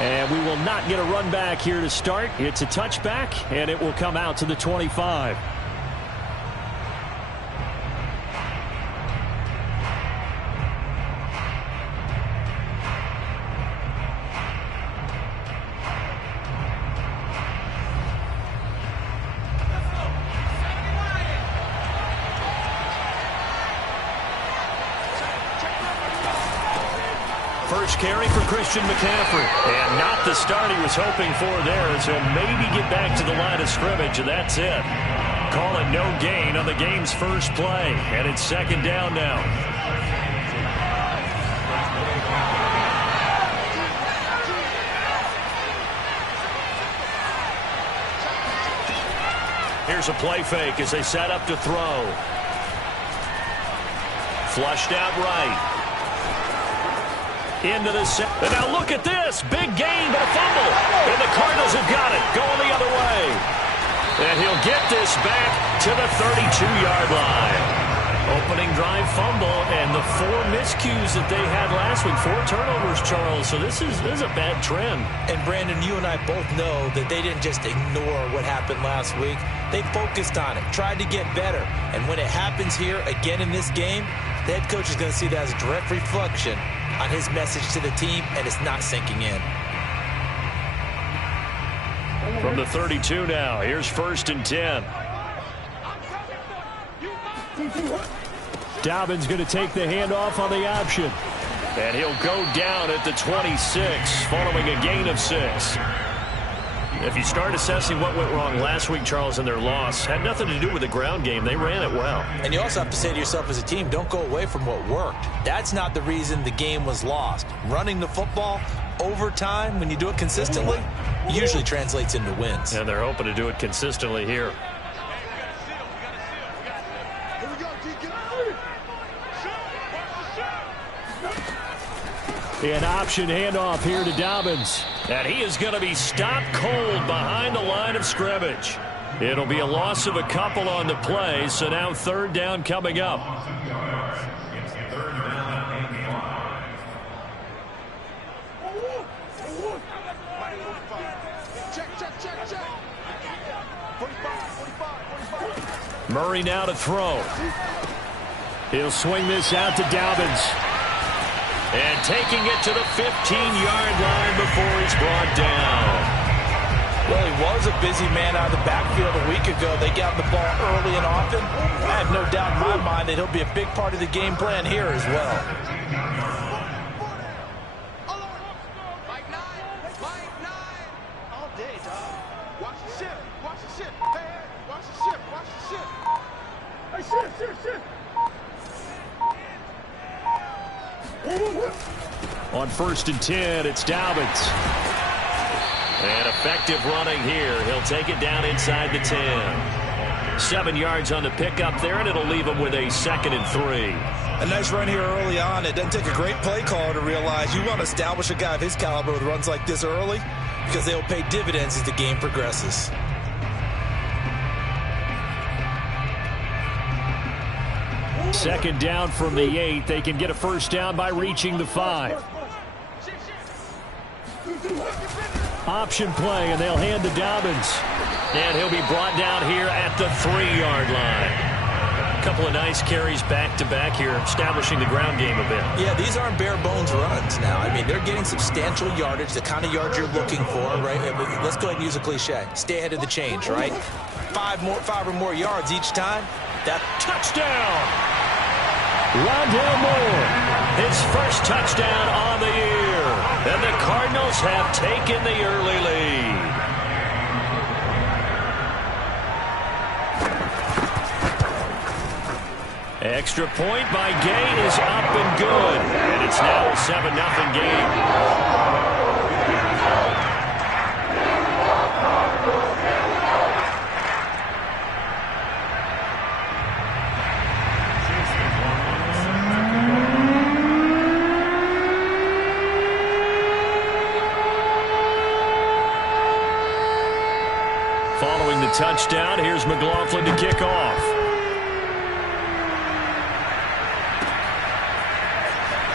And we will not get a run back here to start. It's a touchback, and it will come out to the 25. First carry for Christian McCaffrey. And not the start he was hoping for there, as he'll maybe get back to the line of scrimmage, and that's it. Call it no gain on the game's first play, and it's second down now. Here's a play fake as they set up to throw. Flushed out right. Into the set. And now look at this. Big gain, but a fumble. And the Cardinals have got it. Going the other way. And he'll get this back to the 32-yard line. Opening drive fumble, and the 4 miscues that they had last week. 4 turnovers, Charles. So this is a bad trend. And Brandon, you and I both know that they didn't just ignore what happened last week. They focused on it, tried to get better. And when it happens here again in this game, the head coach is going to see that as a direct reflection on his message to the team, and it's not sinking in. From the 32 now, here's 1st and 10. Dobbins going to take the handoff on the option. And he'll go down at the 26, following a gain of 6. If you start assessing what went wrong last week, Charles, in their loss, had nothing to do with the ground game. They ran it well. And you also have to say to yourself as a team, don't go away from what worked. That's not the reason the game was lost. Running the football over time, when you do it consistently, usually translates into wins. And they're hoping to do it consistently here. An option handoff here to Dobbins. And he is going to be stopped cold behind the line of scrimmage. It'll be a loss of a couple on the play, so now 3rd down coming up. Murray now to throw. He'll swing this out to Dobbins. And taking it to the 15-yard line before he's brought down. Well, he was a busy man out of the backfield a week ago. They got the ball early and often. I have no doubt in my mind that he'll be a big part of the game plan here as well. All day, dog. Watch the ship. Watch the ship. Hey, watch the ship. Watch the ship. Hey, ship. On 1st and 10, it's Dobbins. And effective running here. He'll take it down inside the 10. 7 yards on the pickup there, and it'll leave him with a 2nd and 3. A nice run here early on. It doesn't take a great play caller to realize you want to establish a guy of his caliber with runs like this early, because they will pay dividends as the game progresses. Second down from the 8. They can get a first down by reaching the 5. Option play, and they'll hand to Dobbins. And he'll be brought down here at the 3-yard line. A couple of nice carries back-to-back here, establishing the ground game a bit. Yeah, these aren't bare-bones runs now. I mean, they're getting substantial yardage, the kind of yards you're looking for, right? Let's go ahead and use a cliche. Stay ahead of the change, right? 5 or more yards each time. That touchdown! Rondale Moore, his first touchdown on the year. And the Cardinals have taken the early lead. Extra point by Gay is up and good. And it's now a 7-0 game. Following the touchdown, here's McLaughlin to kick off.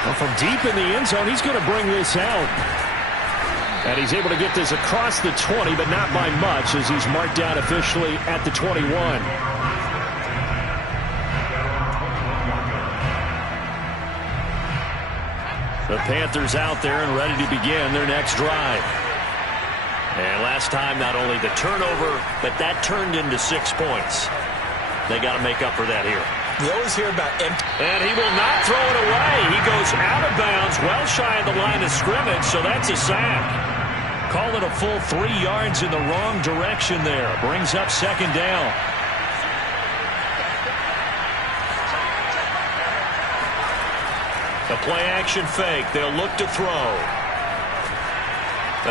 Well, from deep in the end zone, he's going to bring this out. And he's able to get this across the 20, but not by much, as he's marked down officially at the 21. The Panthers out there and ready to begin their next drive. And last time, not only the turnover, but that turned into 6 points. They got to make up for that here. You always hear about empty. And he will not throw it away. He goes out of bounds, well shy of the line of scrimmage, so that's a sack. Call it a full 3 yards in the wrong direction there. Brings up second down. The play-action fake. They'll look to throw.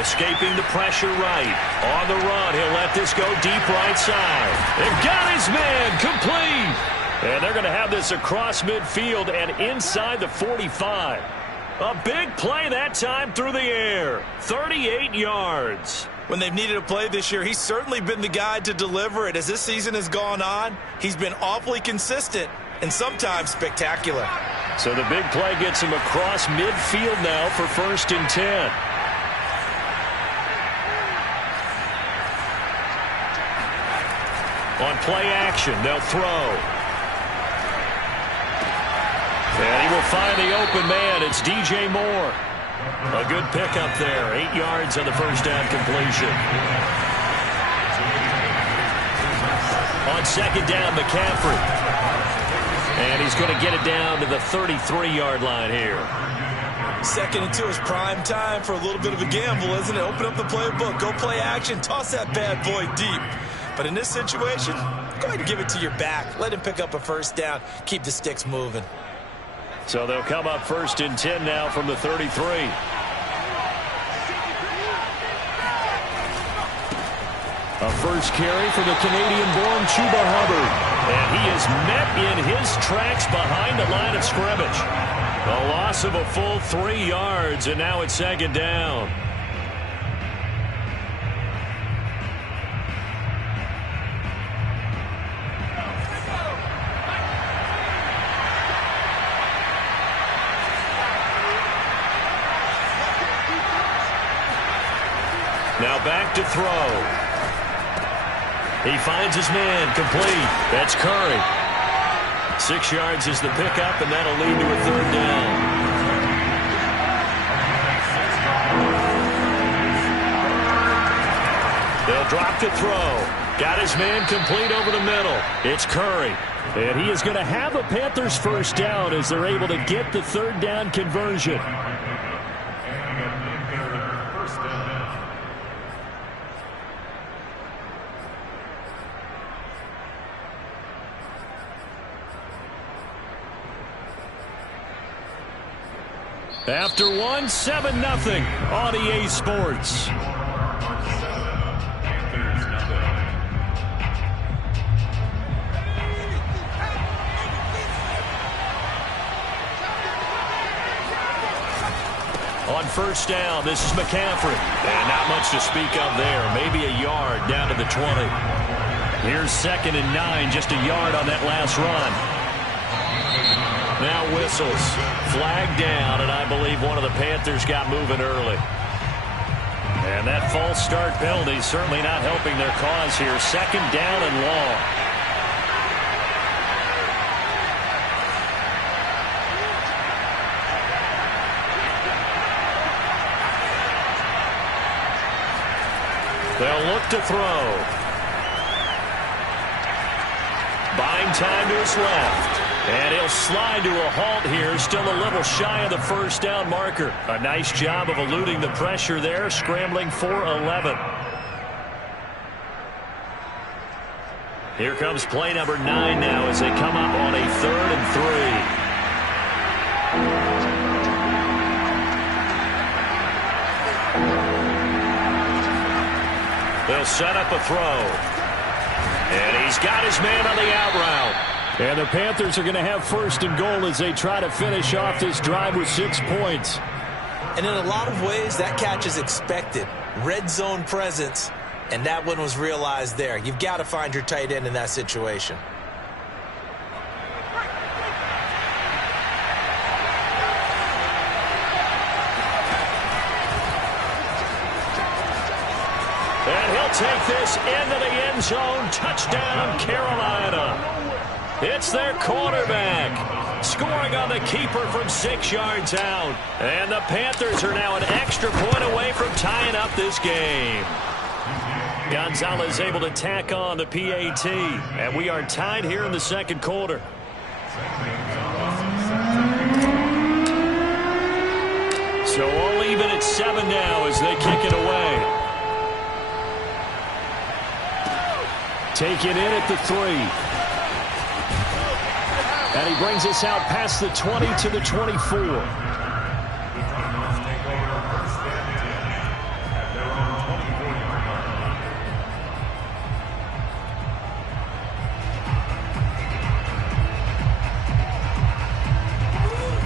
Escaping the pressure right. On the run, he'll let this go deep right side. They've got his man complete. And they're going to have this across midfield and inside the 45. A big play that time through the air. 38 yards. When they've needed a play this year, he's certainly been the guy to deliver it. As this season has gone on, he's been awfully consistent and sometimes spectacular. So the big play gets him across midfield now for 1st and 10. On play action, they'll throw. And he will find the open man. It's DJ Moore. A good pickup there. 8 yards on the first down completion. On second down, McCaffrey. And he's going to get it down to the 33-yard line here. 2nd and 2 is prime time for a little bit of a gamble, isn't it? Open up the playbook. Go play action. Toss that bad boy deep. But in this situation, go ahead and give it to your back. Let him pick up a first down. Keep the sticks moving. So they'll come up 1st and 10 now from the 33. A first carry for the Canadian-born Chuba Hubbard. And he is met in his tracks behind the line of scrimmage. A loss of a full 3 yards, and now it's second down. Now back to throw. He finds his man complete. That's Curry. 6 yards is the pickup, and that'll lead to a 3rd down. They'll drop to throw. Got his man complete over the middle. It's Curry. And he is going to have a Panthers first down as they're able to get the 3rd down conversion. After one, 7-0 on EA Sports. On first down, this is McCaffrey. And not much to speak of there. Maybe a yard down to the 20. Here's 2nd and 9, just a yard on that last run. Now whistles. Flag down, and I believe one of the Panthers got moving early. And that false start penalty certainly not helping their cause here. 2nd down and long. They'll look to throw. Buying time to his left. And he'll slide to a halt here, still a little shy of the first down marker. A nice job of eluding the pressure there, scrambling for 11. Here comes play number 9 now as they come up on a 3rd and 3. They'll set up a throw. And he's got his man on the out route. And the Panthers are going to have 1st and goal as they try to finish off this drive with 6 points. And in a lot of ways, that catch is expected. Red zone presence, and that one was realized there. You've got to find your tight end in that situation. He'll take this into the end zone. Touchdown, Carolina. It's their quarterback scoring on the keeper from 6 yards out. And the Panthers are now an extra point away from tying up this game. Gonzalez able to tack on the PAT. And we are tied here in the second quarter. So all even at 7 now as they kick it away. Take it in at the 3. And he brings us out past the 20 to the 24.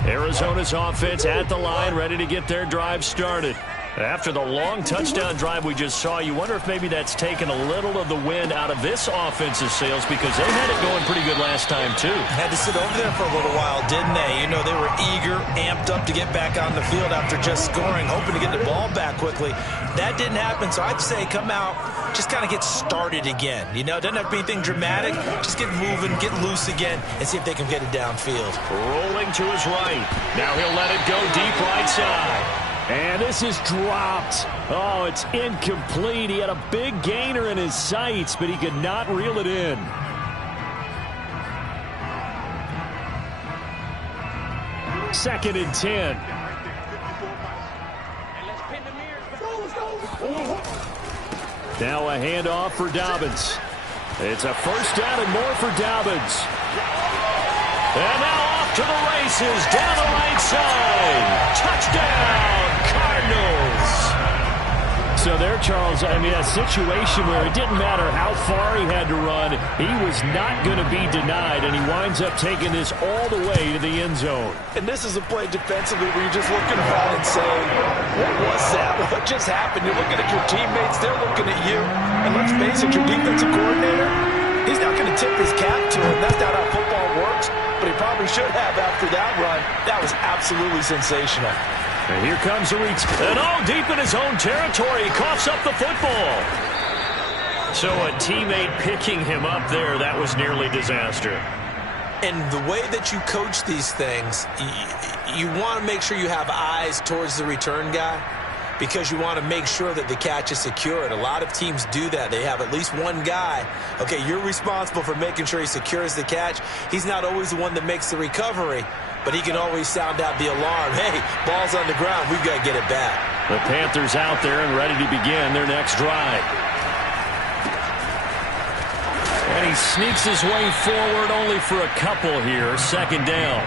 Arizona's offense at the line, ready to get their drive started. After the long touchdown drive we just saw, you wonder if maybe that's taken a little of the wind out of this offense's sails, because they had it going pretty good last time, too. Had to sit over there for a little while, didn't they? You know, they were eager, amped up to get back on the field after just scoring, hoping to get the ball back quickly. That didn't happen, so I'd say come out, just kind of get started again. You know, doesn't have to be anything dramatic. Just get moving, get loose again, and see if they can get it downfield. Rolling to his right. Now he'll let it go deep right side. And this is dropped. Oh, it's incomplete. He had a big gainer in his sights, but he could not reel it in. Second and 10. Now a handoff for Dobbins. It's a first down and more for Dobbins. And now off to the races, down the right side. Touchdown, Cardinals. So there, Charles, I mean, a situation where it didn't matter how far he had to run, he was not going to be denied, and he winds up taking this all the way to the end zone. And this is a play defensively where you're just looking around and saying, what was that? What just happened? You're looking at your teammates, they're looking at you. And let's face it, your defensive coordinator, he's not going to tip his cap to him. That's not how football works. But he probably should have after that run. That was absolutely sensational. And here comes a reach. And all deep in his own territory. He coughs up the football. So a teammate picking him up there, that was nearly disaster. And the way that you coach these things, you want to make sure you have eyes towards the return guy, because you want to make sure that the catch is secured. A lot of teams do that. They have at least one guy. Okay, you're responsible for making sure he secures the catch. He's not always the one that makes the recovery, but he can always sound out the alarm. Hey, ball's on the ground. We've got to get it back. The Panthers out there and ready to begin their next drive. And he sneaks his way forward only for a couple here. Second down.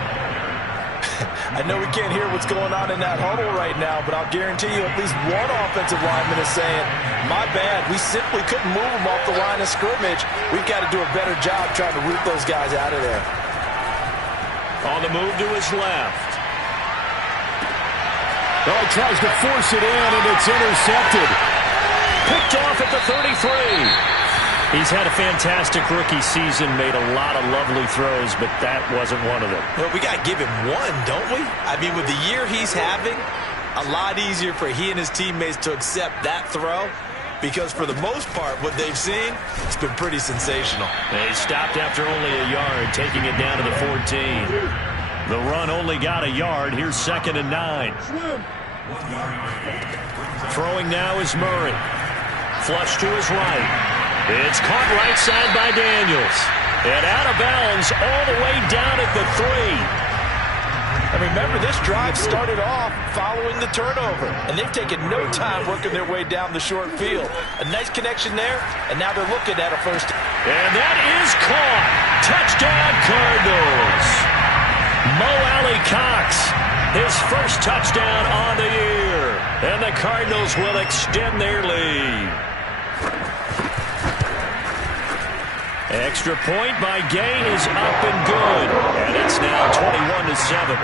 I know we can't hear what's going on in that huddle right now, but I'll guarantee you at least one offensive lineman is saying, my bad, we simply couldn't move them off the line of scrimmage. We've got to do a better job trying to root those guys out of there. On the move to his left. Oh, he tries to force it in, and it's intercepted. Picked off at the 33. He's had a fantastic rookie season, made a lot of lovely throws, but that wasn't one of them. Well, we got to give him one, don't we? I mean, with the year he's having, a lot easier for he and his teammates to accept that throw, because for the most part, what they've seen, it's been pretty sensational. They stopped after only a yard, taking it down to the 14. The run only got a yard. Here's 2nd and 9. Throwing now is Murray. Flush to his right. It's caught right side by Daniels. And out of bounds all the way down at the 3. And remember, this drive started off following the turnover. And they've taken no time working their way down the short field. A nice connection there, and now they're looking at a first. And that is caught. Touchdown, Cardinals. Mo Alley-Cox, his first touchdown on the year. And the Cardinals will extend their lead. Extra point by Gay is up and good. And it's now 21-7.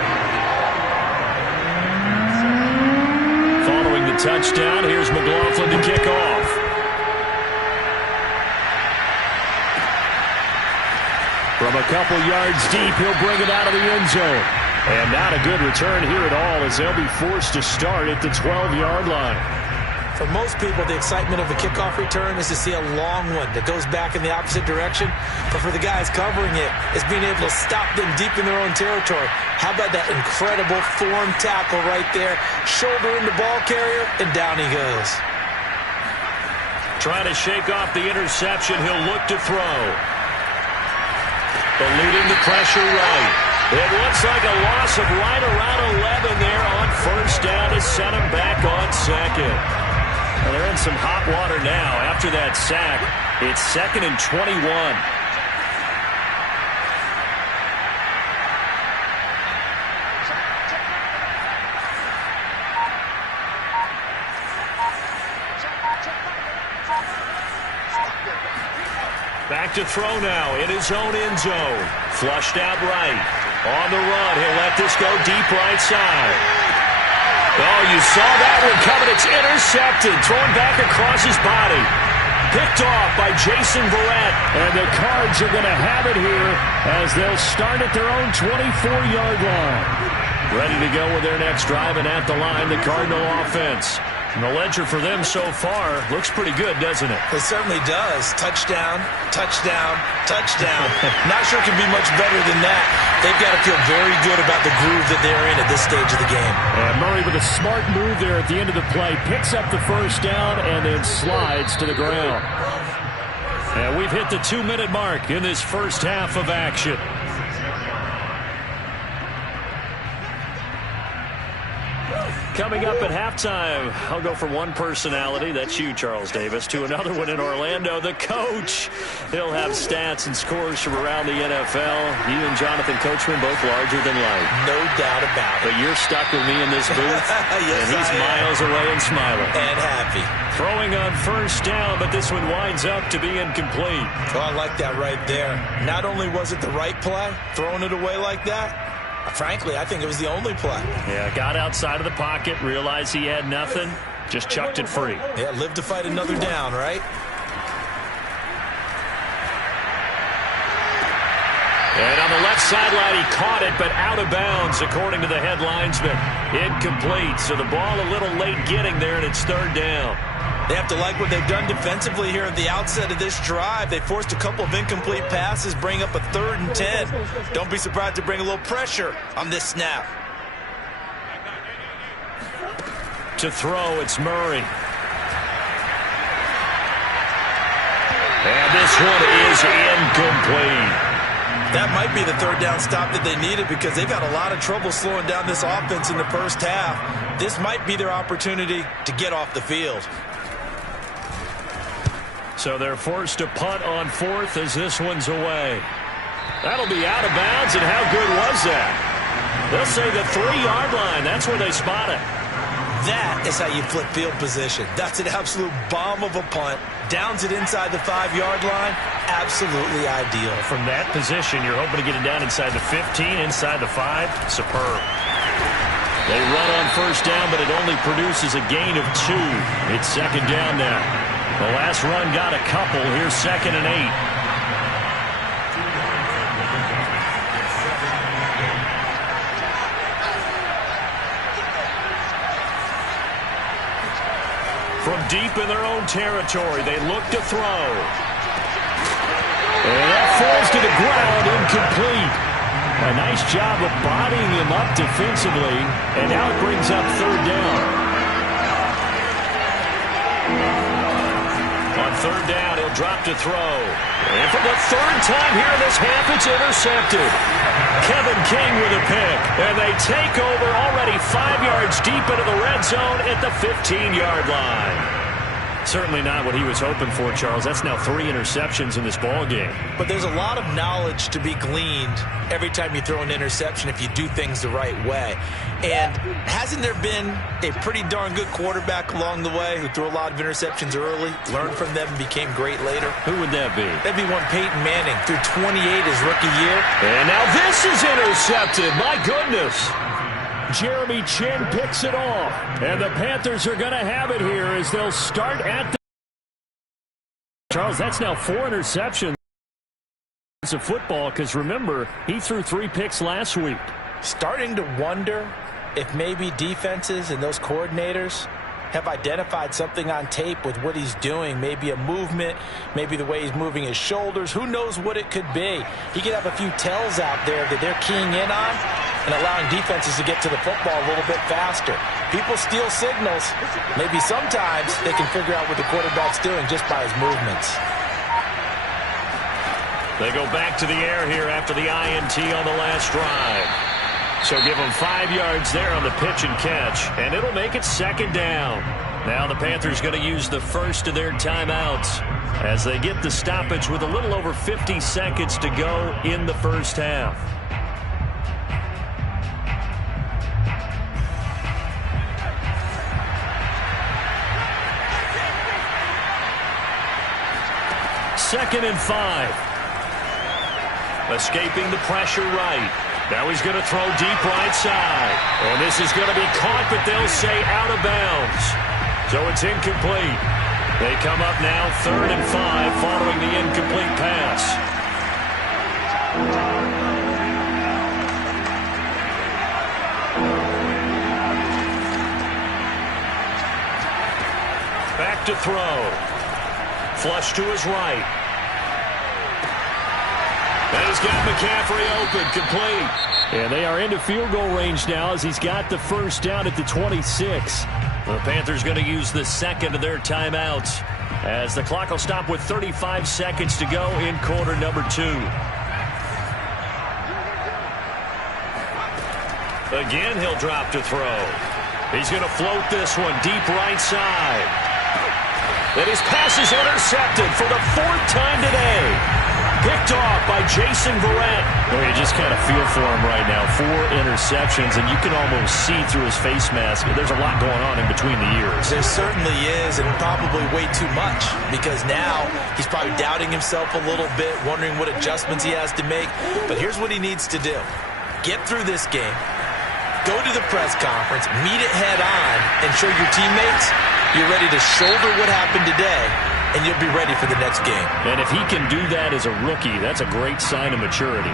Following the touchdown, here's McLaughlin to kick off. From a couple yards deep, he'll bring it out of the end zone. And not a good return here at all, as they'll be forced to start at the 12-yard line. For most people, the excitement of a kickoff return is to see a long one that goes back in the opposite direction. But for the guys covering it, it's being able to stop them deep in their own territory. How about that incredible form tackle right there? Shoulder in the ball carrier, and down he goes. Trying to shake off the interception. He'll look to throw. Eluding the pressure right. It looks like a loss of right around 11 there on first down to set him back on second. Well, they're in some hot water now after that sack. It's 2nd and 21. Back to throw now in his own end zone. Flushed out right. On the run, he'll let this go deep right side. Oh, you saw that one coming. It's intercepted. Thrown back across his body. Picked off by Jason Verrett. And the Cards are going to have it here as they'll start at their own 24-yard line. Ready to go with their next drive, and at the line, the Cardinal offense. And the ledger for them so far looks pretty good, doesn't it? It certainly does. Touchdown, touchdown, touchdown. Not sure it can be much better than that. They've got to feel very good about the groove that they're in at this stage of the game. And Murray with a smart move there at the end of the play. Picks up the first down and then slides to the ground. And we've hit the 2-minute mark in this first half of action. Coming up at halftime, I'll go from one personality, that's you, Charles Davis, to another one in Orlando, the coach. He'll have stats and scores from around the NFL. You and Jonathan Coachman both larger than life. No doubt about it. But you're stuck with me in this booth, yes, and he's miles away and smiling. And happy. Throwing on first down, but this one winds up to be incomplete. Oh, I like that right there. Not only was it the right play, throwing it away like that, frankly, I think it was the only play. Yeah, got outside of the pocket, realized he had nothing, just chucked it free. Yeah, live to fight another down, right? And on the left sideline, he caught it, but out of bounds, according to the head linesman. Incomplete, so the ball a little late getting there, and it's 3rd down. They have to like what they've done defensively here at the outset of this drive. They forced a couple of incomplete passes, bring up a 3rd and 10. Don't be surprised to bring a little pressure on this snap. To throw, it's Murray. And this one is incomplete. That might be the 3rd down stop that they needed because they've had a lot of trouble slowing down this offense in the first half. This might be their opportunity to get off the field. So they're forced to punt on 4th as this one's away. That'll be out of bounds, and how good was that? They'll say the 3-yard line. That's where they spot it. That is how you flip field position. That's an absolute bomb of a punt. Downs it inside the 5-yard line. Absolutely ideal. From that position, you're hoping to get it down inside the 15, inside the 5. Superb. They run on first down, but it only produces a gain of 2. It's 2nd down now. The last run got a couple. Here's 2nd and 8. From deep in their own territory, they look to throw. And that falls to the ground, incomplete. A nice job of bodying him up defensively, and now it brings up 3rd down. On 3rd down, he'll drop to throw. And for the 3rd time here in this half, it's intercepted. Kevin King with a pick. And they take over already 5 yards deep into the red zone at the 15-yard line. Certainly not what he was hoping for, Charles. That's now 3 interceptions in this ball game. But there's a lot of knowledge to be gleaned every time you throw an interception if you do things the right way. And hasn't there been a pretty darn good quarterback along the way who threw a lot of interceptions early, learned from them, and became great later? Who would that be? That'd be one Peyton Manning, threw 28 his rookie year. And now this is intercepted. My goodness. Jeremy Chinn picks it off. And the Panthers are going to have it here as they'll start at the... Charles, that's now 4 interceptions of football because, remember, he threw 3 picks last week. Starting to wonder if maybe defenses and those coordinators have identified something on tape with what he's doing. Maybe a movement, maybe the way he's moving his shoulders. Who knows what it could be? He could have a few tells out there that they're keying in on and allowing defenses to get to the football a little bit faster. People steal signals. Maybe sometimes they can figure out what the quarterback's doing just by his movements. They go back to the air here after the INT on the last drive. So give them 5 yards there on the pitch and catch, and it'll make it second down. Now the Panthers going to use the first of their timeouts as they get the stoppage with a little over 50 seconds to go in the first half. Second and 5. Escaping the pressure right. Now he's going to throw deep right side. And this is going to be caught, but they'll say out of bounds. So it's incomplete. They come up now 3rd and 5 following the incomplete pass. Back to throw. Flush to his right. And he's got McCaffrey open, complete. And they are into field goal range now as he's got the first down at the 26. The Panthers going to use the second of their timeouts as the clock will stop with 35 seconds to go in quarter number 2. Again, he'll drop to throw. He's going to float this one deep right side. And his pass is intercepted for the 4th time today. Picked off by Jason Verrett. Well, you just kind of feel for him right now. 4 interceptions, and you can almost see through his face mask. There's a lot going on in between the ears. There certainly is, and probably way too much, because now he's probably doubting himself a little bit, wondering what adjustments he has to make. But here's what he needs to do. Get through this game. Go to the press conference, meet it head on, and show your teammates you're ready to shoulder what happened today, and you'll be ready for the next game. And if he can do that as a rookie, that's a great sign of maturity.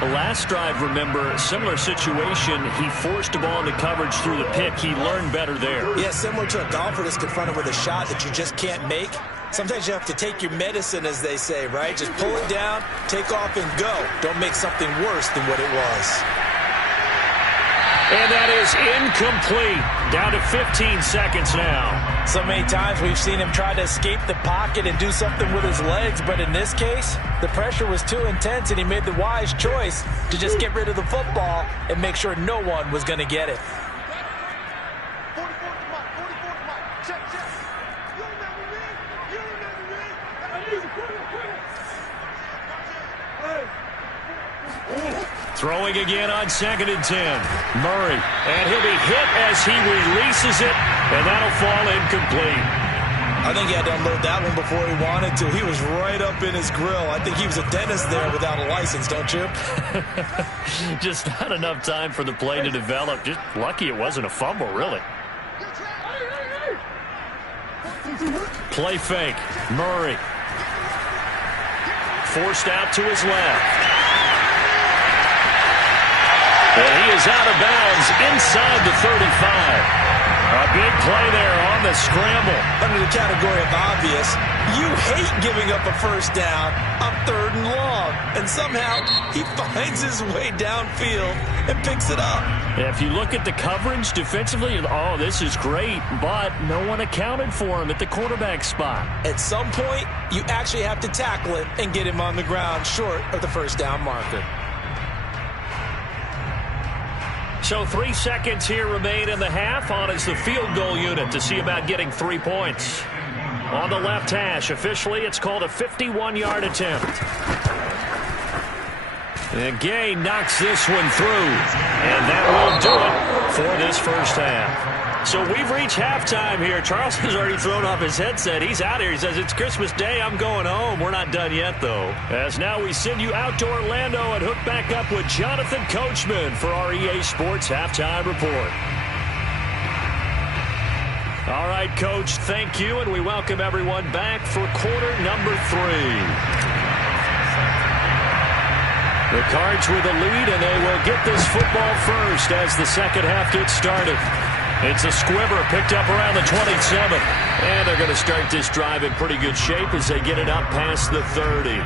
The last drive, remember, similar situation. He forced the ball into coverage through the pick. He learned better there. Yeah, similar to a golfer that's confronted with a shot that you just can't make. Sometimes you have to take your medicine, as they say, right? Just pull it down, take off, and go. Don't make something worse than what it was. And that is incomplete. Down to 15 seconds now. So many times we've seen him try to escape the pocket and do something with his legs, but in this case, the pressure was too intense, and he made the wise choice to just get rid of the football and make sure no one was going to get it. 44 to Mike, 44 to Mike. Check, check. You remember me? You remember me? I need you. Throwing again on 2nd and 10. Murray. And he'll be hit as he releases it, and that'll fall incomplete. I think he had to unload that one before he wanted to. He was right up in his grill. I think he was a dentist there without a license, don't you? Just not enough time for the play to develop. Just lucky it wasn't a fumble, really. Play fake. Murray. Forced out to his left. And he is out of bounds inside the 35. A big play there on the scramble. Under the category of obvious, you hate giving up a first down on 3rd and long. And somehow he finds his way downfield and picks it up. If you look at the coverage defensively, oh, this is great. But no one accounted for him at the quarterback spot. At some point, you actually have to tackle it and get him on the ground short of the first down marker. So 3 seconds here remain in the half. On is the field goal unit to see about getting 3 points. On the left hash, officially it's called a 51-yard attempt. And Gay knocks this one through. And that will do it for this first half. So we've reached halftime here. Charles has already thrown off his headset. He's out here. He says, it's Christmas Day. I'm going home. We're not done yet, though. As now we send you out to Orlando and hook back up with Jonathan Coachman for our EA Sports Halftime Report. All right, Coach, thank you, and we welcome everyone back for quarter number 3. The Cards with a lead, and they will get this football first as the second half gets started. It's a squibber picked up around the 27. And they're going to start this drive in pretty good shape as they get it up past the 30.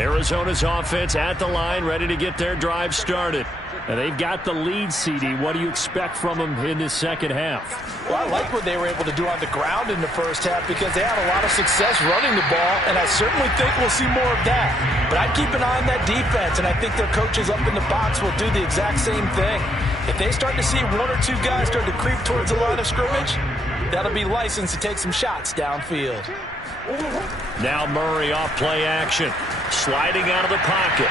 Arizona's offense at the line, ready to get their drive started. And they've got the lead, CD. What do you expect from them in this second half? Well, I like what they were able to do on the ground in the first half because they had a lot of success running the ball, and I certainly think we'll see more of that. But I'd keep an eye on that defense, and I think their coaches up in the box will do the exact same thing. If they start to see one or two guys start to creep towards the line of scrimmage, that'll be license to take some shots downfield. Now Murray off play action, sliding out of the pocket.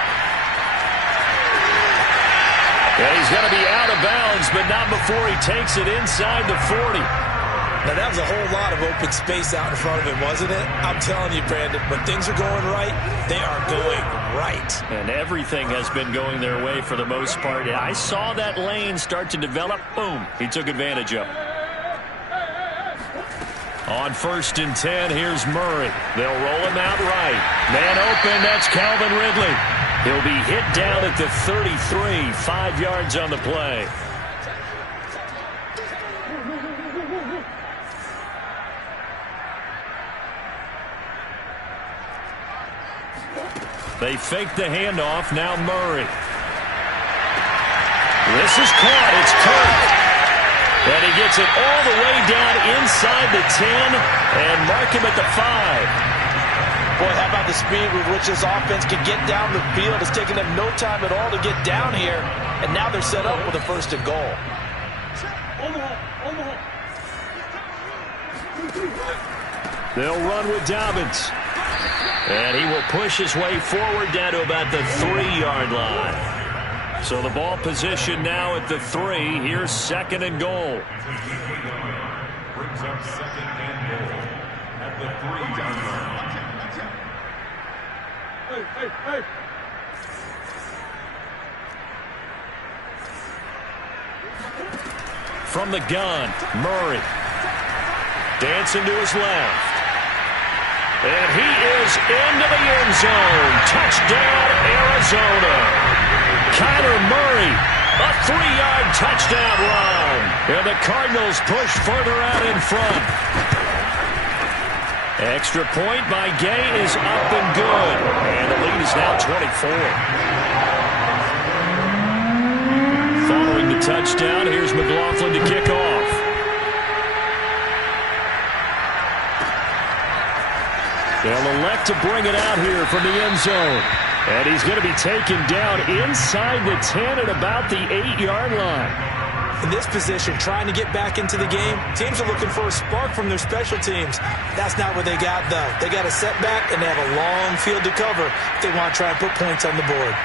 And he's going to be out of bounds, but not before he takes it inside the 40. Now, that was a whole lot of open space out in front of him, wasn't it? I'm telling you, Brandon, when things are going right, they are going right. And everything has been going their way for the most part. And I saw that lane start to develop. Boom. He took advantage of it. On 1st and 10, here's Murray. They'll roll him out right. Man open, that's Calvin Ridley. He'll be hit down at the 33, 5 yards on the play. They fake the handoff, now Murray. This is caught, it's Kirk. And he gets it all the way down inside the 10 and mark him at the 5. Boy, how about the speed with which this offense can get down the field? It's taken them no time at all to get down here, and now they're set up with a 1st and goal. They'll run with Dobbins. And he will push his way forward down to about the 3-yard line. So the ball position now at the 3. Here's 2nd and goal. Brings up 2nd and goal at the 3-yard line. Hey. From the gun, Murray. Dancing to his left. And he is into the end zone. Touchdown, Arizona. Kyler Murray, a 3-yard touchdown run. And the Cardinals push further out in front. Extra point by Gay is up and good. And the lead is now 24. Following the touchdown, here's McLaughlin to kick off. They'll elect to bring it out here from the end zone. And he's going to be taken down inside the 10 at about the 8-yard line. In this position, trying to get back into the game, teams are looking for a spark from their special teams. That's not what they got, though. They got a setback, and they have a long field to cover if they want to try and put points on the board.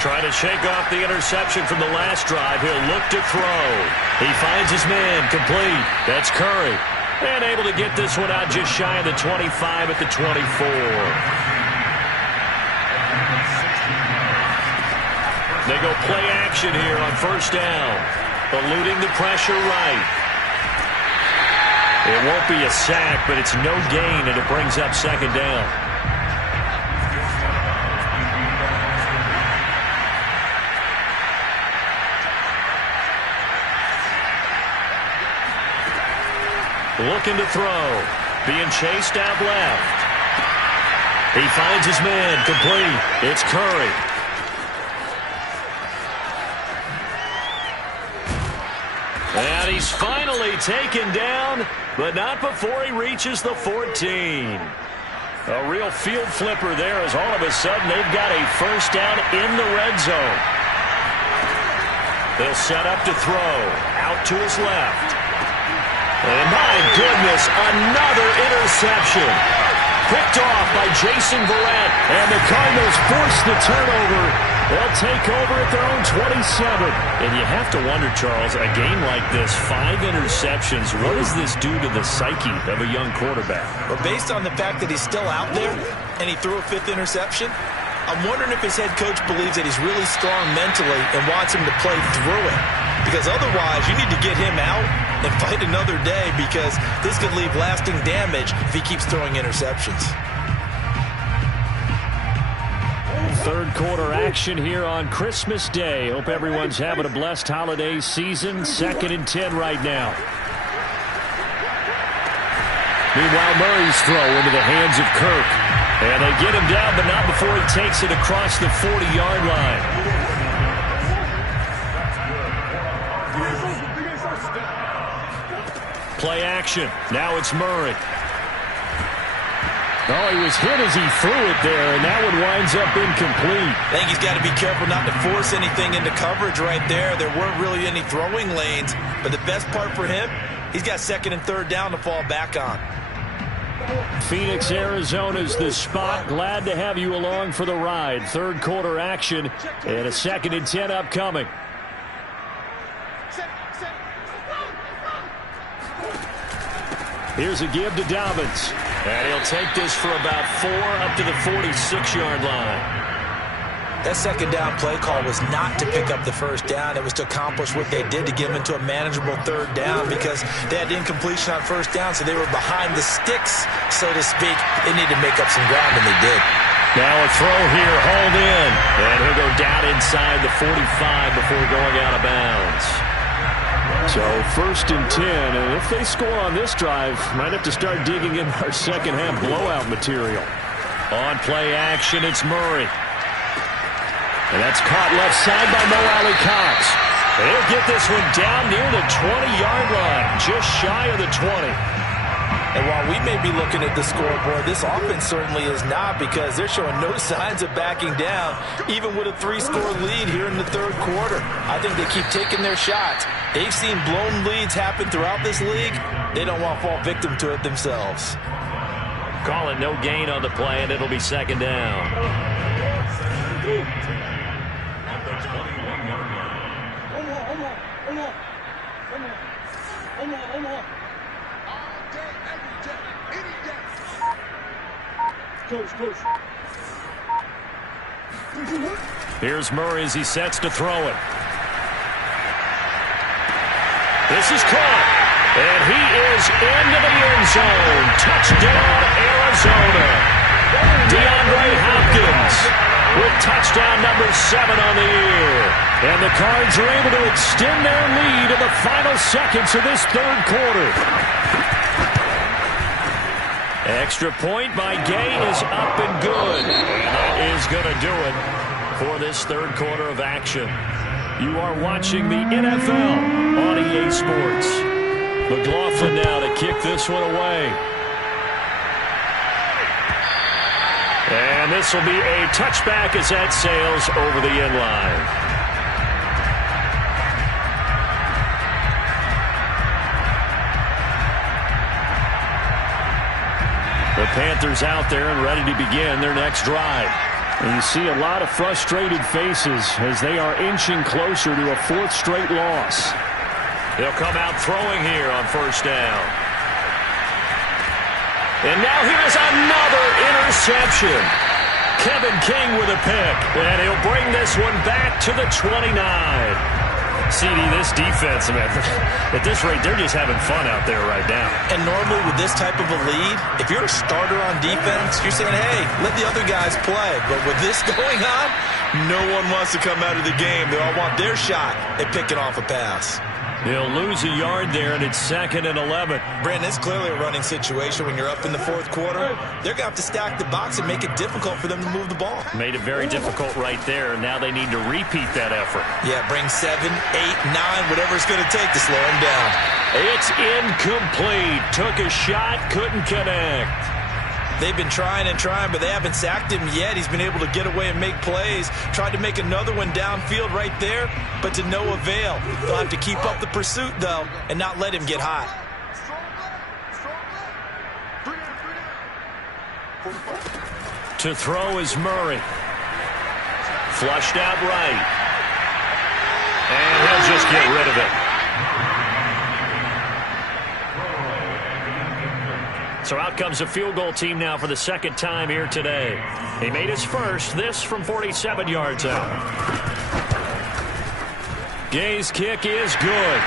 Trying to shake off the interception from the last drive. He'll look to throw. He finds his man complete. That's Curry. And able to get this one out just shy of the 25 at the 24. They go play action here on 1st down. Eluding the pressure right. It won't be a sack, but it's no gain, and it brings up 2nd down. Looking to throw. Being chased out left. He finds his man complete. It's Curry. And he's finally taken down, but not before he reaches the 14. A real field flipper there as all of a sudden they've got a 1st down in the red zone. They'll set up to throw. Out to his left. And my goodness, another interception. Picked off by Jason Verrett. And the Cardinals force the turnover. They'll take over at their own 27. And you have to wonder, Charles, a game like this, 5 interceptions, what does this do to the psyche of a young quarterback? Well, based on the fact that he's still out there and he threw a 5th interception, I'm wondering if his head coach believes that he's really strong mentally and wants him to play through it. Because otherwise, you need to get him out and fight another day, because this could leave lasting damage if he keeps throwing interceptions. Third quarter action here on Christmas Day. Hope everyone's having a blessed holiday season. 2nd and 10 right now. Meanwhile, Murray's throw into the hands of Kirk. And they get him down, but not before he takes it across the 40-yard line. Play action. Now it's Murray. Oh, he was hit as he threw it there, and that one winds up incomplete. I think he's got to be careful not to force anything into coverage right there. There weren't really any throwing lanes, but the best part for him, he's got 2nd and 3rd down to fall back on. Phoenix, Arizona's the spot. Glad to have you along for the ride. Third quarter action and a 2nd and 10 upcoming. Here's a give to Dobbins. And he'll take this for about 4 up to the 46-yard line. That 2nd down play call was not to pick up the 1st down. It was to accomplish what they did to get them into a manageable 3rd down because they had incompletion on 1st down, so they were behind the sticks, so to speak. They needed to make up some ground, and they did. Now a throw here, hauled in. And he'll go down inside the 45 before going out of bounds. So 1st and 10, and if they score on this drive, might have to start digging in our second-half blowout material. On play action, it's Murray. And that's caught left side by Mo Alley-Cox. He'll get this one down near the 20-yard line, just shy of the 20. And while we may be looking at the scoreboard, this offense certainly is not because they're showing no signs of backing down, even with a 3-score lead here in the 3rd quarter. I think they keep taking their shots. They've seen blown leads happen throughout this league. They don't want to fall victim to it themselves. Call it no gain on the play, and it'll be 2nd down. Here's Murray as he sets to throw it. This is caught, and he is into the end zone. Touchdown, Arizona. DeAndre Hopkins with touchdown number 7 on the year. And the Cards are able to extend their lead in the final seconds of this 3rd quarter. Extra point by Gay is up and good. And that is going to do it for this 3rd quarter of action. You are watching the NFL on EA Sports. McLaughlin now to kick this one away. And this will be a touchback as that sails over the end line. The Panthers out there and ready to begin their next drive. And you see a lot of frustrated faces as they are inching closer to a 4th straight loss. They'll come out throwing here on 1st down. And now here's another interception. Kevin King with a pick, and he'll bring this one back to the 29. CD, this defense, man, at this rate, they're just having fun out there right now. And normally with this type of a lead, if you're a starter on defense, you're saying, hey, let the other guys play. But with this going on, no one wants to come out of the game. They all want their shot at picking off a pass. He'll lose a yard there, and it's 2nd and 11. Brandon, it's clearly a running situation when you're up in the 4th quarter. They're going to have to stack the box and make it difficult for them to move the ball. Made it very difficult right there, and now they need to repeat that effort. Yeah, bring 7, 8, 9, whatever it's going to take to slow them down. It's incomplete. Took a shot, couldn't connect. They've been trying and trying, but they haven't sacked him yet. He's been able to get away and make plays. Tried to make another one downfield right there, but to no avail. They'll have to keep up the pursuit, though, and not let him get hot. To throw is Murray. Flushed out right. And he'll just get rid of it. So out comes a field goal team now for the 2nd time here today. He made his first, this from 47 yards out. Gay's kick is good.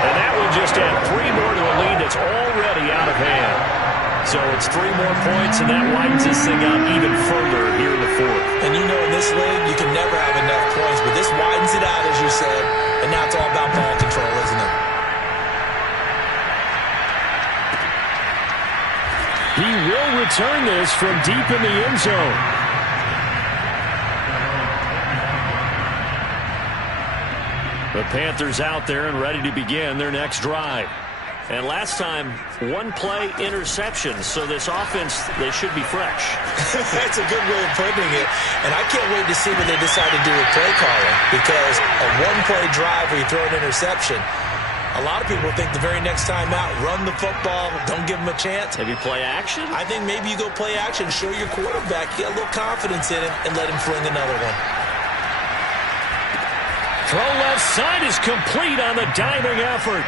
And that one just had 3 more to a lead that's already out of hand. So it's 3 more points, and that widens this thing out even further here in the fourth. And you know in this league, you can never have enough points, but this widens it out, as you said, and now it's all about ball control, isn't it? He will return this from deep in the end zone. The Panthers out there and ready to begin their next drive. And last time, 1-play interception. So this offense, they should be fresh. That's a good way of putting it. And I can't wait to see what they decide to do with play calling. Because a 1-play drive where you throw an interception, a lot of people think the very next time out, run the football, don't give them a chance. Maybe play action? I think maybe you go play action, show your quarterback, get a little confidence in him, and let him fling another one. Throw left side is complete on the diving effort.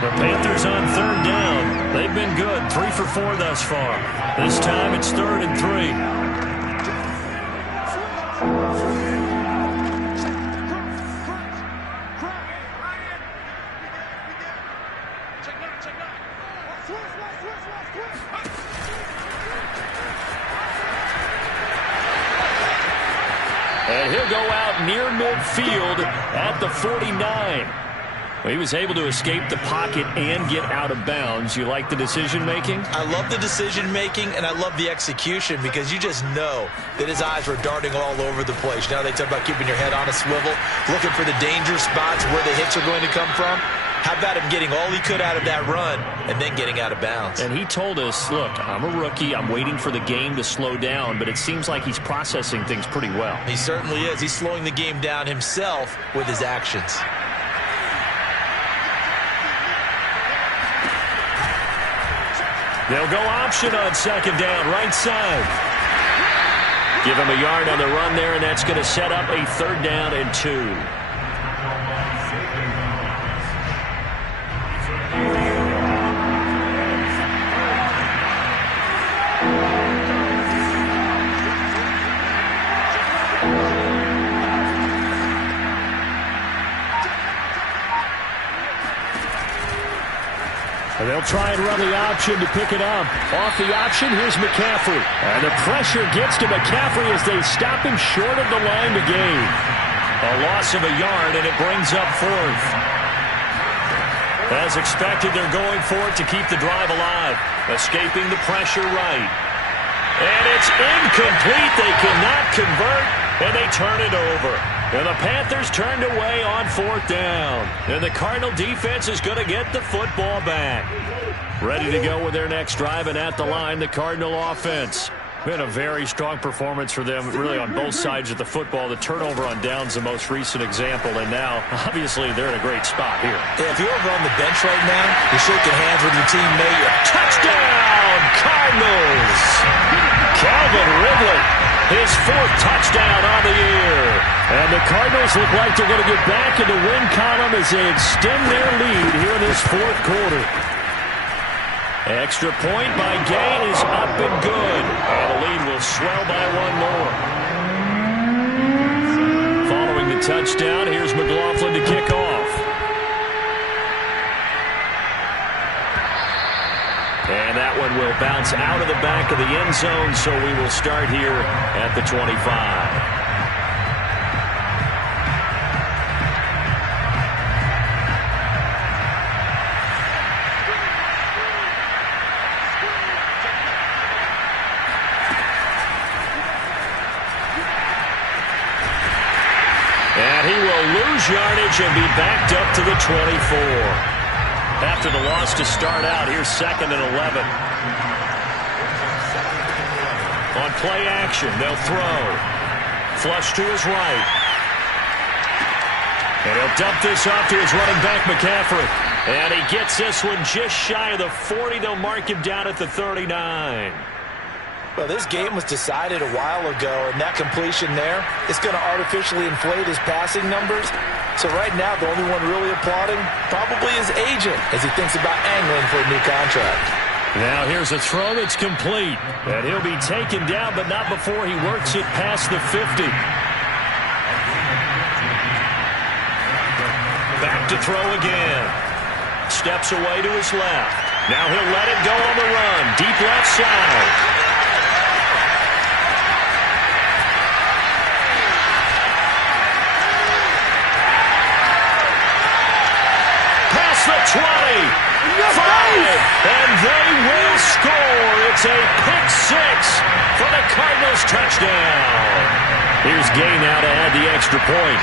The Panthers on 3rd down. They've been good, 3 for 4 thus far. This time it's 3rd and 3. And he'll go out near midfield at the 49. Well, he was able to escape the pocket and get out of bounds. You like the decision-making? I love the decision-making, and I love the execution because you just know that his eyes were darting all over the place. Now they talk about keeping your head on a swivel, looking for the danger spots where the hits are going to come from. How about him getting all he could out of that run and then getting out of bounds? And he told us, look, I'm a rookie. I'm waiting for the game to slow down, but it seems like he's processing things pretty well. He certainly is. He's slowing the game down himself with his actions. They'll go option on 2nd down, right side. Give him a yard on the run there, and that's going to set up a 3rd down and 2. And they'll try and run the option to pick it up. Off the option, here's McCaffrey. And the pressure gets to McCaffrey as they stop him short of the line to gain. A loss of a yard, and it brings up 4th. As expected, they're going for it to keep the drive alive. Escaping the pressure right. And it's incomplete. They cannot convert, and they turn it over. And the Panthers turned away on 4th down. And the Cardinal defense is going to get the football back. Ready to go with their next drive, and at the line, the Cardinal offense. Been a very strong performance for them, really on both sides of the football. The turnover on downs the most recent example, and now, obviously, they're in a great spot here. Yeah, if you're over on the bench right now, you're shaking hands with your teammate. Touchdown, Cardinals! Calvin Ridley, his 4th touchdown on the year. And the Cardinals look like they're going to get back in the win column as they extend their lead here in this 4th quarter. Extra point by Gay is up and good. And the lead will swell by 1 more. Following the touchdown, here's McLaughlin to kick off. And that one will bounce out of the back of the end zone, so we will start here at the 25. And he will lose yardage and be backed up to the 24. After the loss to start out, here's 2nd and 11. On play action, they'll throw. Flush to his right. And he'll dump this off to his running back, McCaffrey. And he gets this one just shy of the 40. They'll mark him down at the 39. Well, this game was decided a while ago, and that completion there is going to artificially inflate his passing numbers. So right now, the only one really applauding probably his agent as he thinks about angling for a new contract. Now here's a throw that's complete. And he'll be taken down, but not before he works it past the 50. Back to throw again. Steps away to his left. Now he'll let it go on the run. Deep left side. Past the 20. 5. And they will score. It's a pick six for the Cardinals touchdown. Here's Gay now to add the extra point.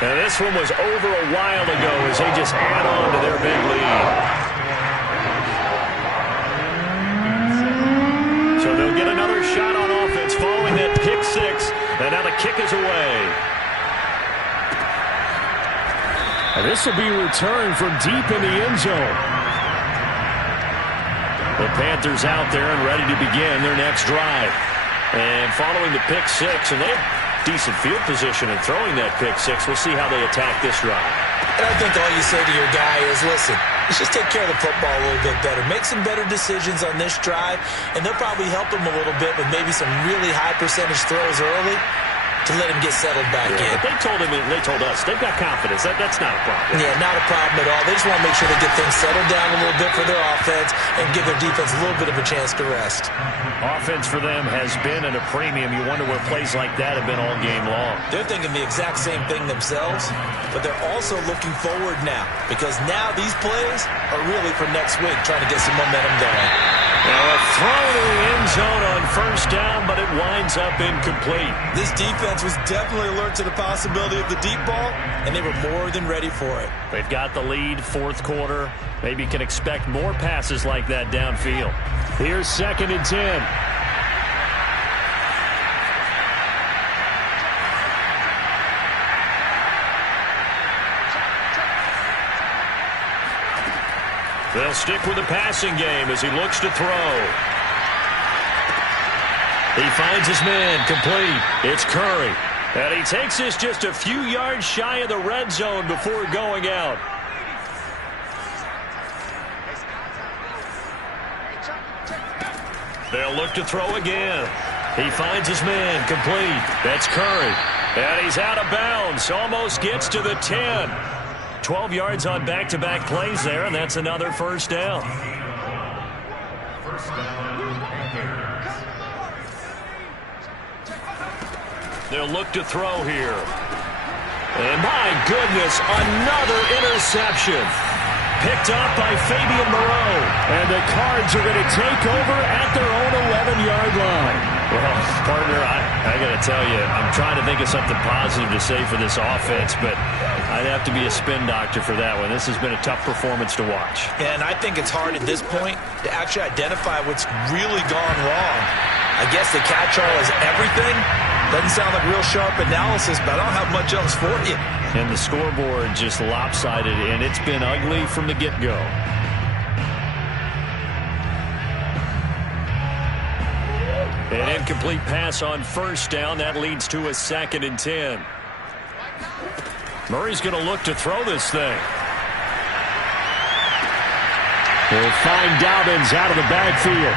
Now this one was over a while ago as they just add on to their big lead. So they'll get another shot on offense following that pick six. And now the kick is away. And this will be returned from deep in the end zone. The Panthers out there and ready to begin their next drive. And following the pick six, and they have decent field position in throwing that pick six. We'll see how they attack this drive. And I think all you say to your guy is, listen, let's just take care of the football a little bit better. Make some better decisions on this drive, and they'll probably help him a little bit with maybe some really high percentage throws early to let him get settled back in. But they told him, and they told us, they've got confidence. That's not a problem. Yeah, not a problem at all. They just want to make sure they get things settled down a little bit for their offense and give their defense a little bit of a chance to rest. Offense for them has been at a premium. You wonder where plays like that have been all game long. They're thinking the exact same thing themselves, but they're also looking forward now because now these plays are really for next week, trying to get some momentum going. Now a throw to the end zone on first down, but it winds up incomplete. This defense was definitely alert to the possibility of the deep ball, and they were more than ready for it. They've got the lead, fourth quarter. Maybe can expect more passes like that downfield. Here's 2nd and 10. They'll stick with the passing game as he looks to throw. He finds his man complete. It's Curry. And he takes this just a few yards shy of the red zone before going out. They'll look to throw again. He finds his man complete. That's Curry. And he's out of bounds. Almost gets to the 10. 12 yards on back-to-back plays there, and that's another first down. They'll look to throw here. And my goodness, another interception. Picked up by Fabian Moreau. And the Cards are going to take over at their own 11-yard line. Well, partner, I got to tell you, I'm trying to think of something positive to say for this offense, but I'd have to be a spin doctor for that one. This has been a tough performance to watch. And I think it's hard at this point to actually identify what's really gone wrong. I guess the catch-all is everything. Doesn't sound like real sharp analysis, but I don't have much else for you. And the scoreboard just lopsided, and it's been ugly from the get-go. An incomplete pass on first down. That leads to a 2nd and 10. Murray's going to look to throw this thing. We'll find Dobbins out of the backfield.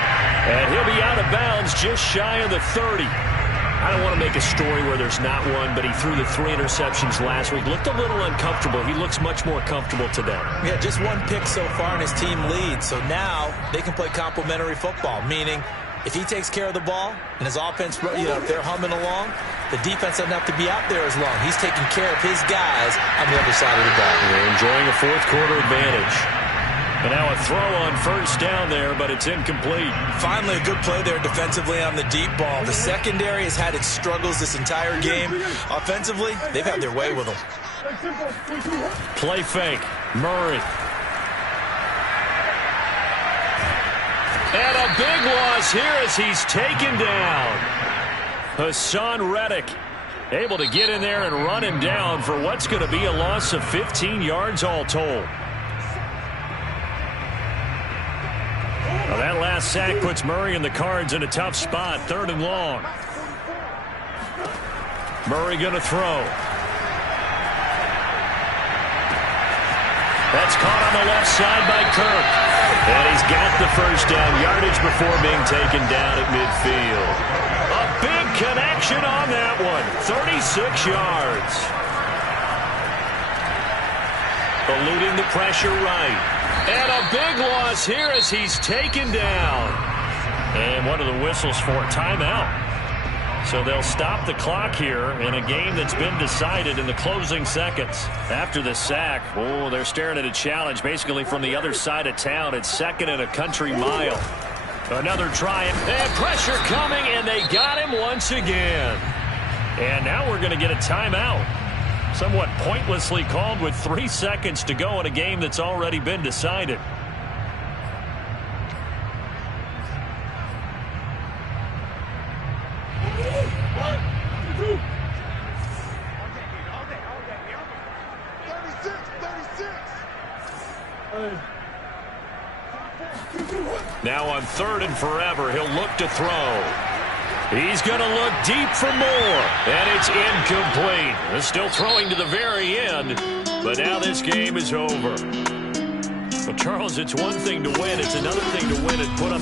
And he'll be out of bounds just shy of the 30. I don't want to make a story where there's not one, but he threw the 3 interceptions last week. Looked a little uncomfortable. He looks much more comfortable today. Yeah, just 1 pick so far and his team leads. So now they can play complementary football, meaning if he takes care of the ball and his offense, if they're humming along, the defense doesn't have to be out there as long. He's taking care of his guys on the other side of the ball. They're enjoying a fourth quarter advantage. And now a throw on first down there, but it's incomplete. Finally a good play there defensively on the deep ball. The secondary has had its struggles this entire game. Offensively, they've had their way with them. Play fake. Murray. And a big loss here as he's taken down. Hassan Reddick able to get in there and run him down for what's going to be a loss of 15 yards all told. Well, that last sack puts Murray and the Cards in a tough spot. 3rd and long. Murray going to throw. That's caught on the left side by Kirk. And he's got the first down yardage before being taken down at midfield. A big connection on that one. 36 yards. eluding the pressure right. And a big loss here as he's taken down. And what are the whistles for? Timeout. So they'll stop the clock here in a game that's been decided in the closing seconds. After the sack, oh, they're staring at a challenge basically from the other side of town. It's 2nd and a country mile. Another try, and pressure coming, and they got him once again. And now we're going to get a timeout. Somewhat pointlessly called with 3 seconds to go in a game that's already been decided. Now on 3rd and forever, he'll look to throw. He's going to look deep for more, and it's incomplete. They're still throwing to the very end, but now this game is over. Well, Charles, it's one thing to win. It's another thing to win and put up the